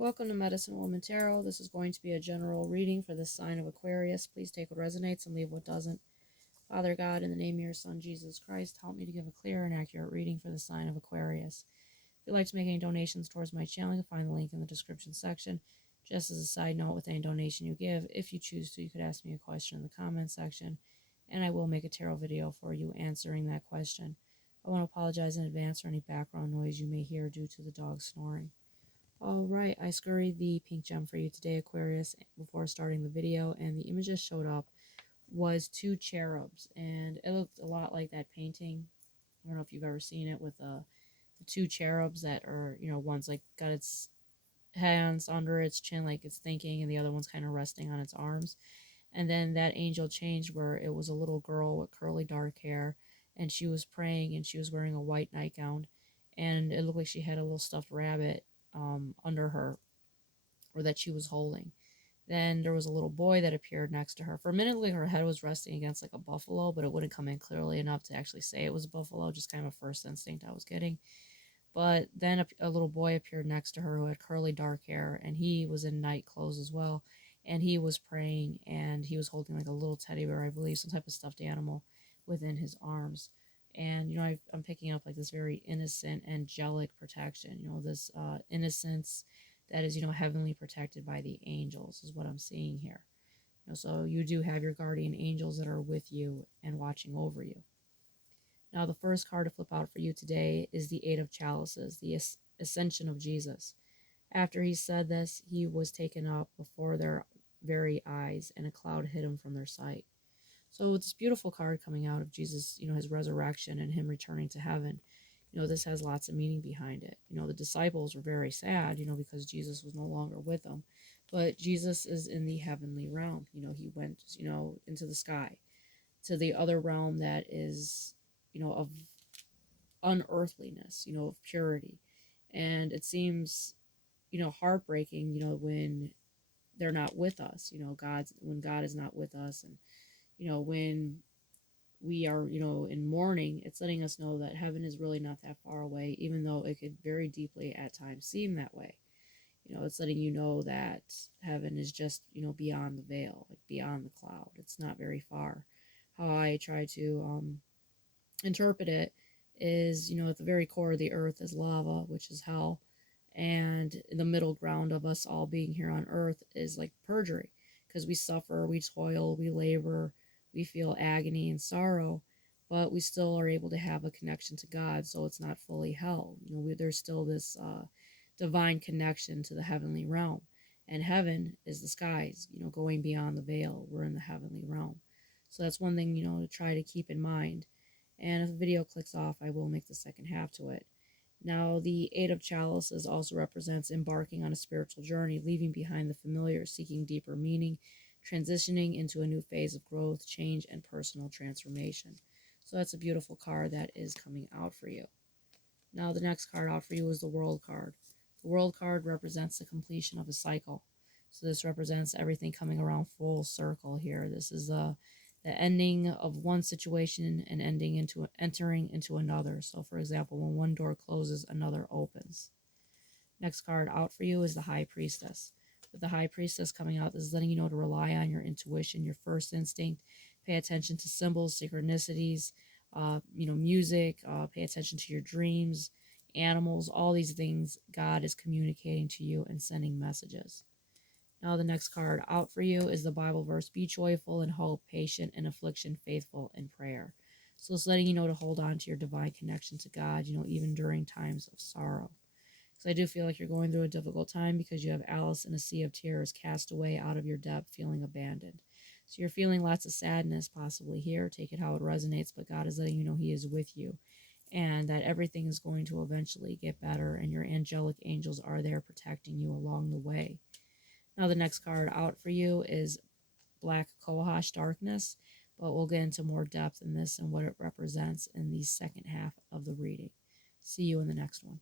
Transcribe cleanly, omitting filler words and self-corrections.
Welcome to Medicine Woman Tarot. This is going to be a general reading for the sign of Aquarius. Please take what resonates and leave what doesn't. Father God, in the name of your Son, Jesus Christ, help me to give a clear and accurate reading for the sign of Aquarius. If you'd like to make any donations towards my channel, you can find the link in the description section. Just as a side note, with any donation you give, if you choose to, you could ask me a question in the comment section, and I will make a tarot video for you answering that question. I want to apologize in advance for any background noise you may hear due to the dog snoring. Alright, I scurried the pink gem for you today, Aquarius, before starting the video, and the image that showed up was two cherubs, and it looked a lot like that painting. I don't know if you've ever seen it with the two cherubs that are, one's like got its hands under its chin like it's thinking, and the other one's kind of resting on its arms. And then that angel changed where it was a little girl with curly dark hair, and she was praying, and she was wearing a white nightgown, and it looked like she had a little stuffed rabbit under her, or that she was holding. Then there was a little boy that appeared next to her. For a minute, like her head was resting against like a buffalo, but it wouldn't come in clearly enough to actually say it was a buffalo, just kind of a first instinct I was getting. But then a little boy appeared next to her who had curly dark hair, and he was in night clothes as well. And he was praying, and he was holding like a little teddy bear, I believe, some type of stuffed animal within his arms. And, I'm picking up like this very innocent, angelic protection, this innocence that is, heavenly protected by the angels is what I'm seeing here. So you do have your guardian angels that are with you and watching over you. Now, the first card to flip out for you today is the Eight of Chalices, the ascension of Jesus. After he said this, he was taken up before their very eyes, and a cloud hid him from their sight. So it's this beautiful card coming out of Jesus, his resurrection and him returning to heaven. This has lots of meaning behind it. The disciples were very sad, because Jesus was no longer with them. But Jesus is in the heavenly realm. He went, into the sky, to the other realm that is, of unearthliness, of purity. And it seems, heartbreaking, when they're not with us, when God is not with us, and, when we are, in mourning, it's letting us know that heaven is really not that far away, even though it could very deeply at times seem that way. It's letting you know that heaven is just, beyond the veil, like beyond the cloud. It's not very far. How I try to interpret it is, at the very core of the earth is lava, which is hell. And the middle ground of us all being here on earth is like purgatory, because we suffer, we toil, we labor, we feel agony and sorrow, but we still are able to have a connection to God, so it's not fully hell. There's still this divine connection to the heavenly realm, and heaven is the skies, going beyond the veil. We're in the heavenly realm. So that's one thing, to try to keep in mind. And if the video clicks off, I will make the second half to it. Now, the Eight of Chalices also represents embarking on a spiritual journey, leaving behind the familiar, seeking deeper meaning, transitioning into a new phase of growth, change, and personal transformation. So that's a beautiful card that is coming out for you. Now, the next card out for you is the World card. The World card represents the completion of a cycle. So this represents everything coming around full circle here. This is the ending of one situation and entering into another. So, for example, when one door closes, another opens. Next card out for you is the High Priestess. With the High Priestess coming out, this is letting you know to rely on your intuition, your first instinct. Pay attention to symbols, synchronicities, music. Pay attention to your dreams, animals, all these things. God is communicating to you and sending messages. Now the next card out for you is the Bible verse, be joyful in hope, patient in affliction, faithful in prayer. So it's letting you know to hold on to your divine connection to God, even during times of sorrow. Because I do feel like you're going through a difficult time, because you have Alice in a sea of tears, cast away out of your depth, feeling abandoned. So you're feeling lots of sadness possibly here. Take it how it resonates, but God is letting you know he is with you, and that everything is going to eventually get better, and your angelic angels are there protecting you along the way. Now the next card out for you is Black Kohash Darkness, but we'll get into more depth in this and what it represents in the second half of the reading. See you in the next one.